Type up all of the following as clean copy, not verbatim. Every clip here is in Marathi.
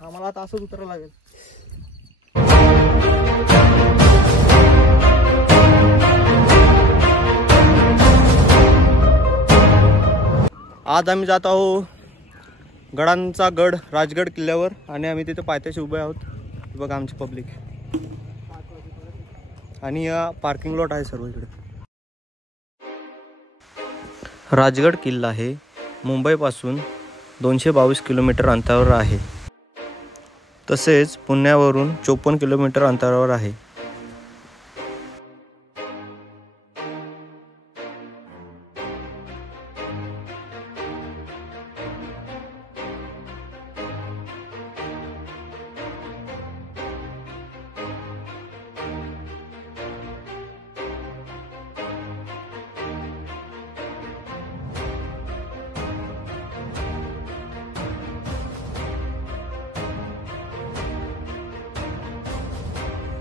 आम्हाला आता असंच उतरावं लागेल. आज आम्ही जात आहोत गडांचा गड राजगड किल्ल्यावर आणि आम्ही तिथे पायथ्याशी उभे आहोत. बघा आमची पब्लिक आणि या पार्किंग लॉट आहे सर्व इकडे. राजगड किल्ला हे मुंबईपासून 222 किलोमीटर अंतरावर आहे. तसेच पुण्यावरून 54 किलोमीटर अंतरावर आहे.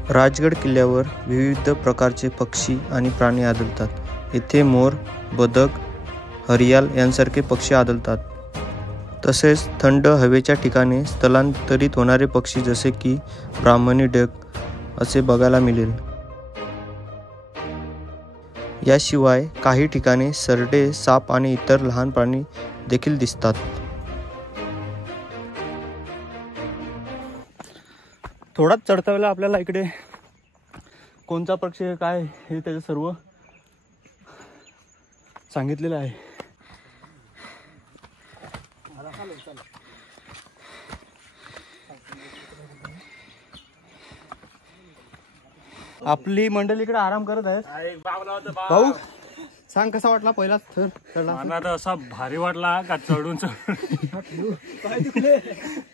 राजगड किल्ल्यावर विविध प्रकारचे पक्षी आणि प्राणी आढळतात. येथे मोर, बदक, हरियाल यांसारखे पक्षी आढळतात. तसेच थंड हवेच्या ठिकाणी स्थलांतरित होणारे पक्षी जसे की ब्राह्मणी डक असे बघायला मिळेल. याशिवाय काही ठिकाणी सरडे, साप आणि इतर लहान प्राणी देखील दिसतात. थोडाच चढता वेळेला आपल्याला इकडे कोणता पक्षी काय हे त्याचं सर्व सांगितलेलं आहे. आपली मंडळी इकडे आराम करत आहेत. भाऊ सांग कसा वाटला पहिला थर चढला? मला तर असा भारी वाटला का चढून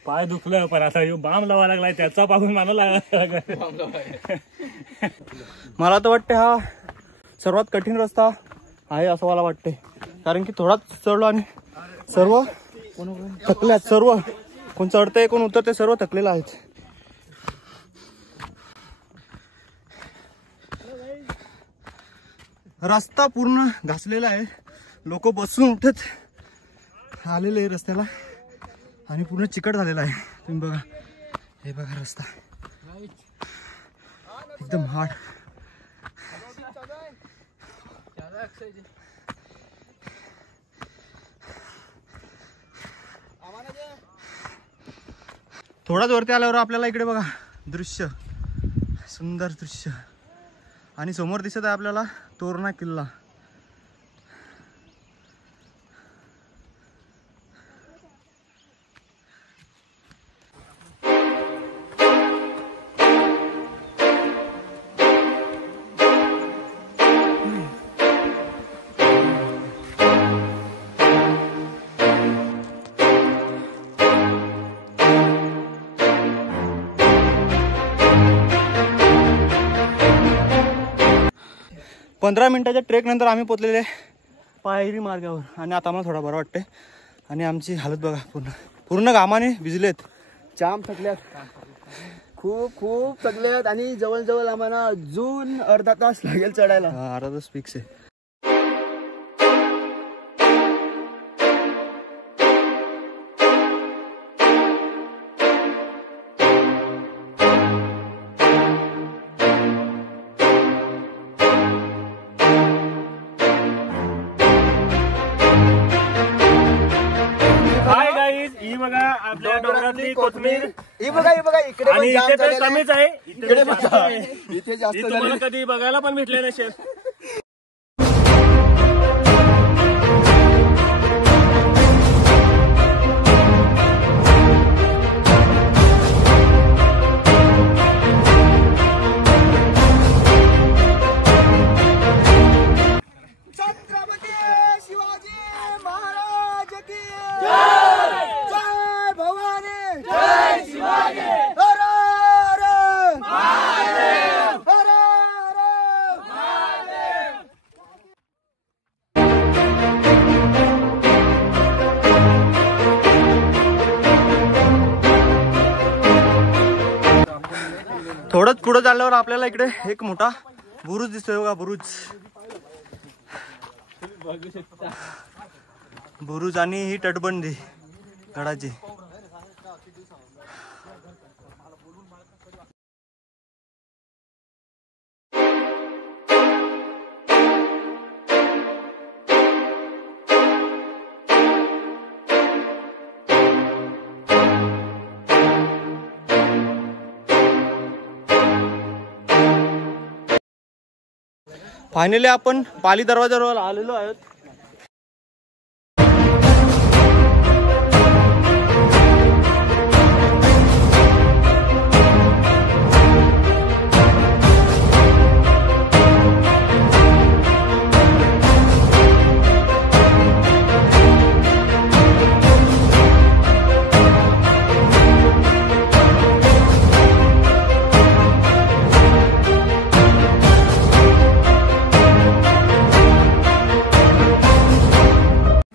पाय दुखले पण आता बाम लावा लागलाय त्याचा पाहून मला लागला. मला तर वाटते हा सर्वात कठीण रस्ता आहे असं मला वाटते. कारण की थोडाच चढलो आणि सर्व थकले आहेत. सर्व कोण चढतंय कोण उतरते सर्व थकलेलं आहेत. रस्ता पूर्ण घासलेला आहे. लोक बसून उठत आलेले आहे रस्त्याला आणि पूर्ण चिकट झालेला आहे. तुम्ही बघा, हे बघा रस्ता एकदम हार्ड. थोडाच वरती आल्यावर आपल्याला इकडे बघा दृश्य, सुंदर दृश्य आणि समोर दिसत आहे आपल्याला तोरणा किल्ला. पंधरा मिनिटाच्या ट्रेक नंतर आम्ही पोचलेले पायरी मार्गावर आणि आता आम्हाला थोडा बरं वाटते. आणि आमची हालत बघा पूर्ण घामाने भिजलेत, जाम थकल्यात, खूप खूप थकल्यात आणि जवळ आम्हाला अजून अर्धा तास लागेल चढायला. अर्धा तास फिक्स आहे. आपल्या डोंगरातली कोथमीर ही बघा इकडे आणि इथे तर कमीच आहे. इथे जास्त तुम्हाला कधी बघायला पण भेटले नसेल. थोडंच पुढे चालल्यावर आपल्याला इकडे एक मोठा बुरुज दिसतोय बघा. बुरुज आणि ही तटबंदी गडाची. फायनली आपण पाली दरवाजावर आलेलो आहोत.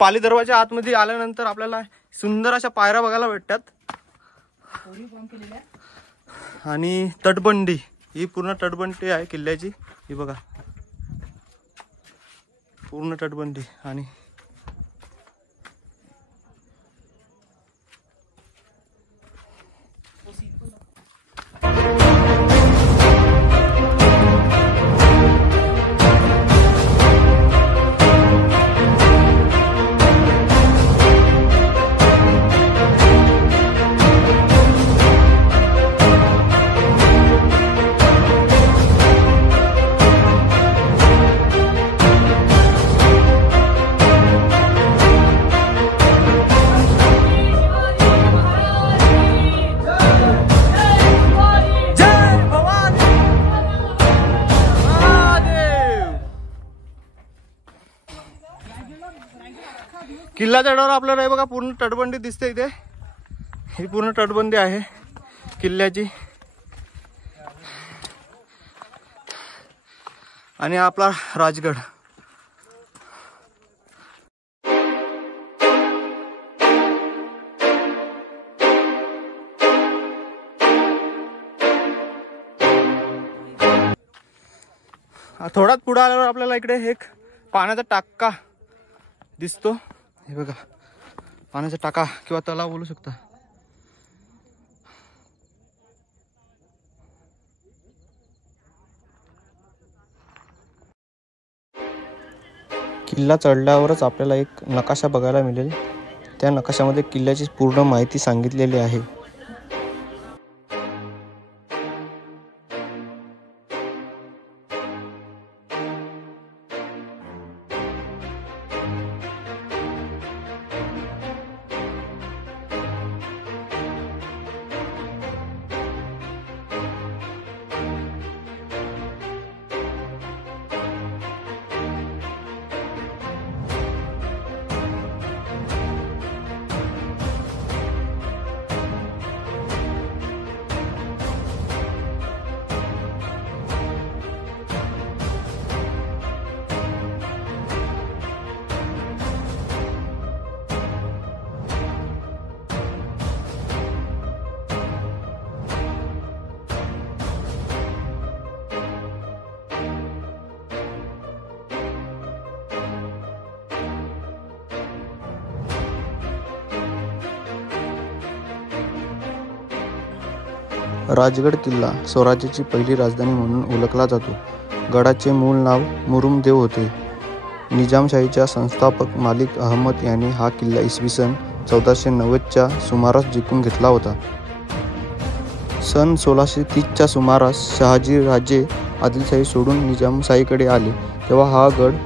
पाली दरवाजा आतमध्ये आल्यानंतर आपल्याला सुंदर अशा पायऱ्या बघायला भेटतात आणि तटबंदी, ही पूर्ण तटबंदी आहे किल्ल्याची. ही बघा पूर्ण तटबंदी. आणि किल्ला चढावर आपल्याला हे बघा पूर्ण तटबंदी दिसते. इथे ही पूर्ण तटबंदी आहे किल्ल्याची. आणि आपला राजगड. थोडाच पुढे आल्यावर आपल्याला इकडे एक पाण्याचा टाका दिसतो. हे बघा पाण्याचा टाका किंवा तलाव बोलू शकता. किल्ला चढल्यावरच आपल्याला एक नकाशा बघायला मिळेल. त्या नकाशामध्ये किल्ल्याची पूर्ण माहिती सांगितलेली आहे. राजगड किल्ला स्वराज्याची पहिली राजधानी म्हणून ओळखला जातो. गडाचे मूळ नाव मुरुमदेव होते. निजामशाहीच्या संस्थापक मालिक अहमद यांनी हा किल्ला इसवी सन 1490च्या सुमारास जिंकून घेतला होता. सन 1630च्या सुमारास शहाजी राजे आदिलशाही सोडून निजामशाहीकडे आले तेव्हा हा गड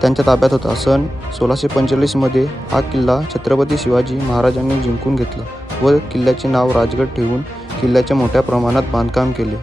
त्यांच्या ताब्यात होता. सन 1645मध्ये हा किल्ला छत्रपती शिवाजी महाराजांनी जिंकून घेतला व किल्ल्याचे नाव राजगड ठेवून किल्ल्याचे मोठ्या प्रमाणात बांधकाम केले.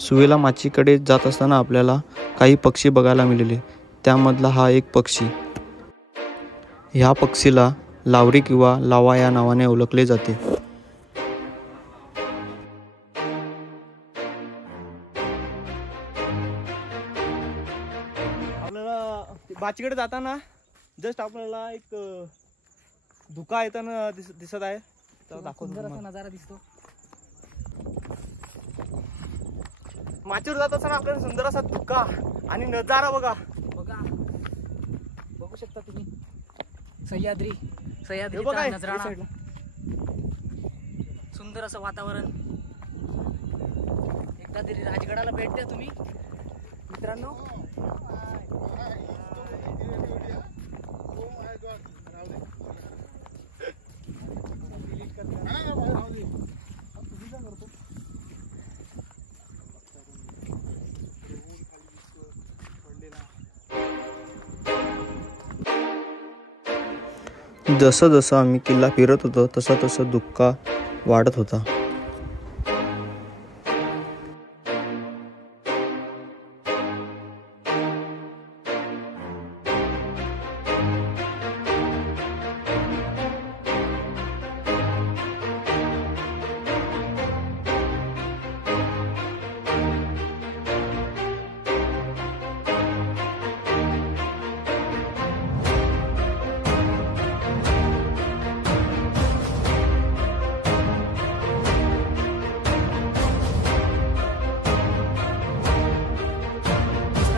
सुवेला माचीकडे जात असताना आपल्याला काही पक्षी बघायला मिळाले. त्यामधला हा एक पक्षी. ह्या पक्षीला लावरी किंवा लावा या नावाने ओळखले जाते. बाचीकडे जाताना जस्ट आपल्याला एक धुका येताना दिसत आहे. तर दाखवतो सुंदर असा तुम्हाला. नजारा दिसतो. माचीवर जात असताना आपल्याला सुंदर असा धुका आणि नजारा बघा. बघू शकता तुम्ही सह्याद्री हे बघा हे नजराणा. साईडला. सुंदर असं वातावरण. एकदा तरी राजगडाला भेट द्या तुम्ही मित्रांनो. जसं जसं आम्ही किल्ला फिरत होतो तसं तसं धुक्का वाढत होता.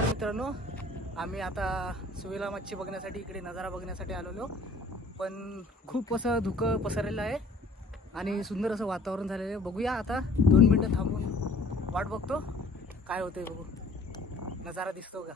मित्रांनो, आम्ही आता सुवेला मच्छी बघण्यासाठी इकडे नजारा बघण्यासाठी आलेलो, पण खूप असं धुकं पसरलेलं आहे आणि सुंदर असं वातावरण झालेलं आहे. बघूया आता 2 मिनिटं थांबून वाट बघतो काय होतंय. बघू नजारा दिसतो का.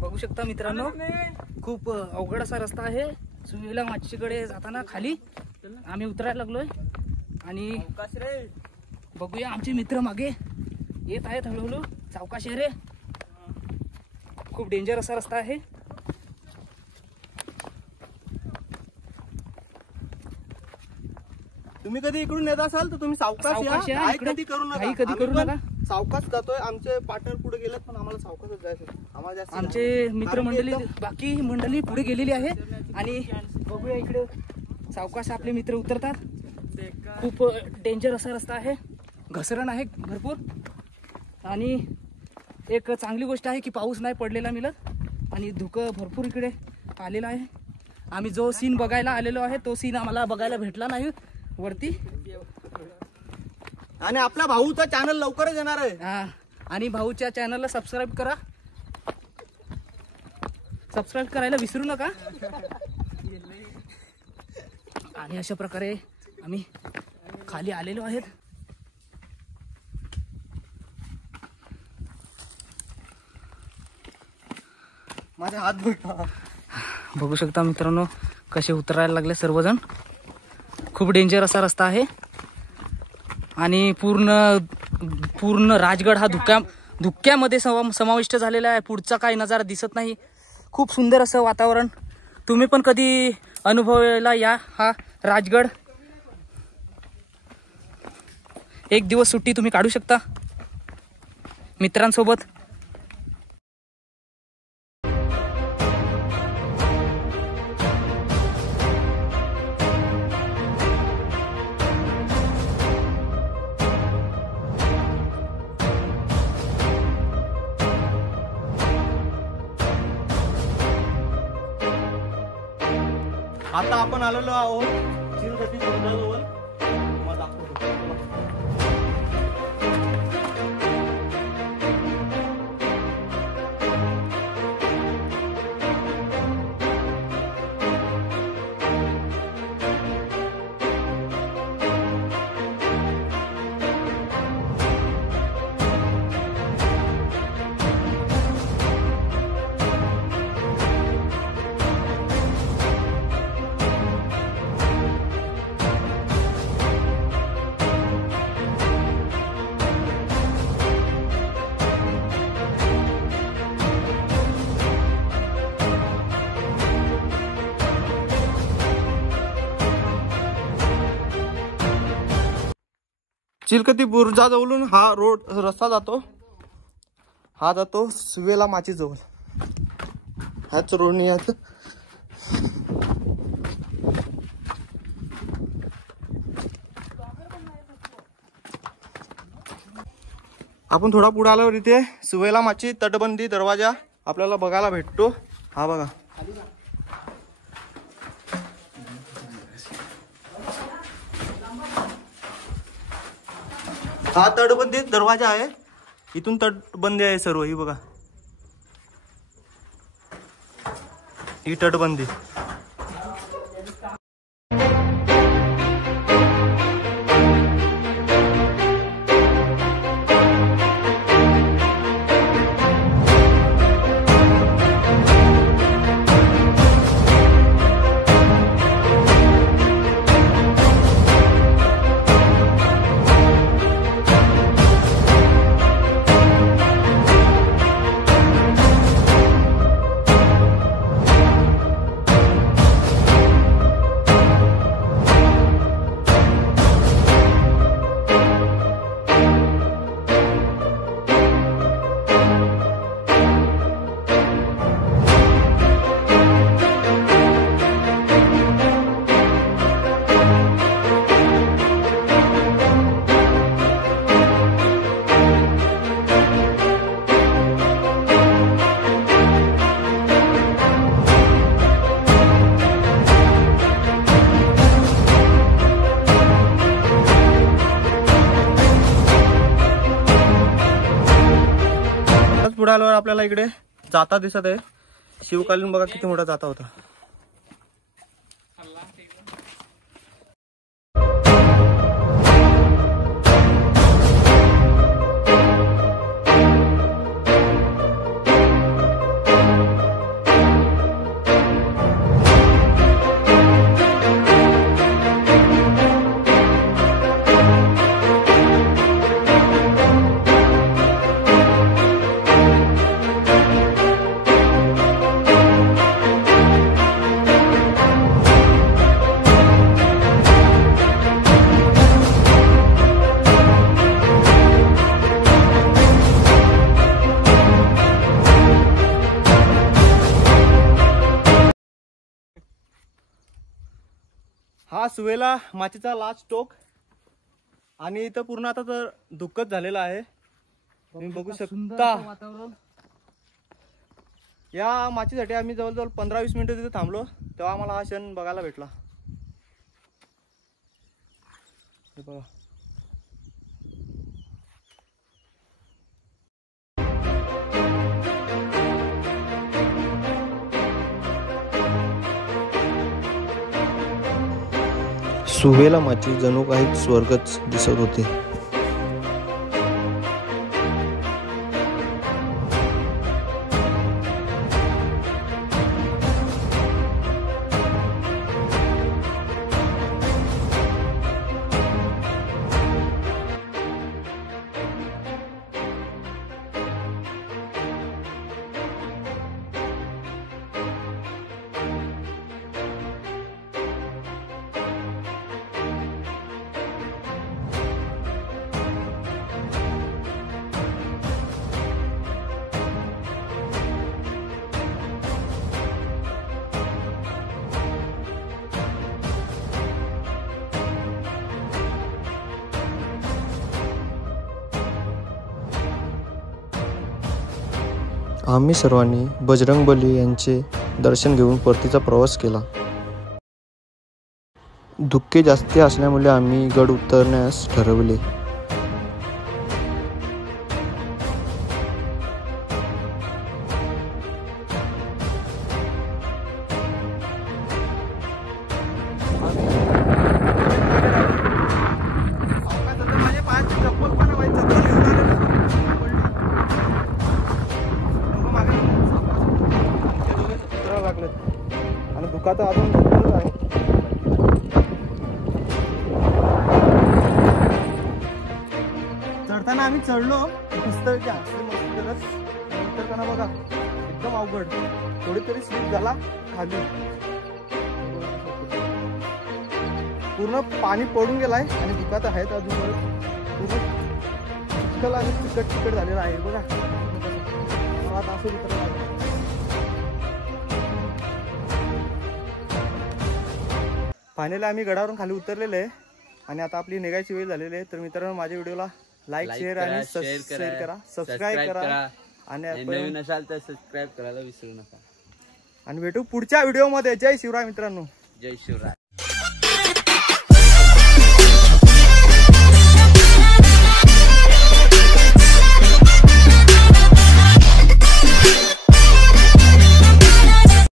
बघू शकता मित्रांनो, खूप अवघड असा रस्ता आहे. सुवेला मच्छीकडे जाताना खाली आम्ही उतरायला लागलोय आणि बघूया आमचे मित्र मागे येत आहेत हळूहळू. सावकाश रे, खूप डेंजर असा रस्ता आहे. तुम्ही कधी इकडून येत असाल तर तुम्ही सावकाश सावकाश या. या, घाई इकडे कधी करू घाई नका. कधी आम्ही करू पण नका. सावकाश जातोय. आमचे पार्टनर पुढे गेलेत पण आम्हाला सावकाशच जायचं. आम्हाला जास्त आमचे नाही. मित्रमंडळी कारण की बाकी मंडळी पुढे गेलेली आहे आणि बघूया इकडे सावकाश आपले मित्र उतरतात. खूप डेंजर असा रस्ता आहे, घसरण आहे भरपूर. आणि एक चांगली गोष्ट आहे की पाऊस नाही पडलेला मिळत आणि धुकं भरपूर इकडे आलेलं आहे. आम्ही जो सीन बघायला आलेलो आहे तो सीन आम्हाला बघायला भेटला नाही वरती. आणि आपल्या भाऊचा चॅनल लवकरच येणार आहे. हा, आणि भाऊच्या चॅनलला सबस्क्राईब करा. सबस्क्राईब करायला विसरू नका. आणि अशा प्रकारे आम्ही खाली आलेलो आहेत. माझे हात बघा. बघू शकता मित्रांनो कसे उतरायला लागले सर्वजण. खूप डेंजर असा रस्ता आहे आणि पूर्ण राजगड हा धुक्यामध्ये समाविष्ट झालेला आहे. पुढचा काही नजारा दिसत नाही. खूप सुंदर असं वातावरण. तुम्ही पण कधी अनुभवायला या हा राजगड. एक दिवस सुट्टी तुम्ही काढू शकता मित्रांसोबत. आता आपण आलेलो आहोत चिलगती समुद्राजवळ. मग दाखवतो. चिलकती बुरुजाजवळून हा रस्ता जातो, हा जातो सुवेला माची जवळ. हाच रोडनी याच. आपण थोडा पुढे आल्यावर इथे सुवेला माची तटबंदी दरवाजा आपल्याला बघायला भेटतो. हा बघा, हा तटबंदी दरवाजा आहे. इथून तटबंदी आहे सर्व. ही बघा, ही तटबंदी. पुढे आल्यावर आपल्याला इकडे जाता दिसत आहे. शिवकालीन बघा किती मोठा जाता होता. हा सुवेला माचीचा लास्ट टोक. आणि इथं पूर्ण आता तर दुःखच झालेलं आहे. तुम्ही बघू शकता. या माचीसाठी आम्ही जवळजवळ 15-20 मिनिटं तिथे थांबलो, तेव्हा आम्हाला हा क्षण बघायला भेटला. हे बघा, सुवेला माची जणू काही स्वर्गच दिसत होते. आम्ही सर्वांनी बजरंगबली यांचे दर्शन घेऊन परतीचा प्रवास केला. धुके जास्ती असल्यामुळे आम्ही गड उतरण्यास ठरवले. आणि दुखात अजून भरपूर आहे. चढताना आम्ही चढलो पुस्तकाच्या उतरताना बघा एकदम अवघड. थोडी तरी स्लिप झाला खाली. पूर्ण पाणी पडून गेलाय आणि दुखात आहेत अजून. चिखल आणि चिकट झालेला आहे बघा. आता असं मित्रांनो फायनली आम्ही गडावरून खाली उतरलेले आहे आणि आता आपली निघायची वेळ झालेली आहे. तर मित्रांनो माझ्या व्हिडिओला लाईक शेअर आणि शेअर करा, सबस्क्राईब करा आणि नवीन असाल तर सबस्क्राईब करायला विसरू नका. आणि भेटू पुढच्या व्हिडिओ मध्ये. जय शिवराय मित्रांनो. जय शिवराय.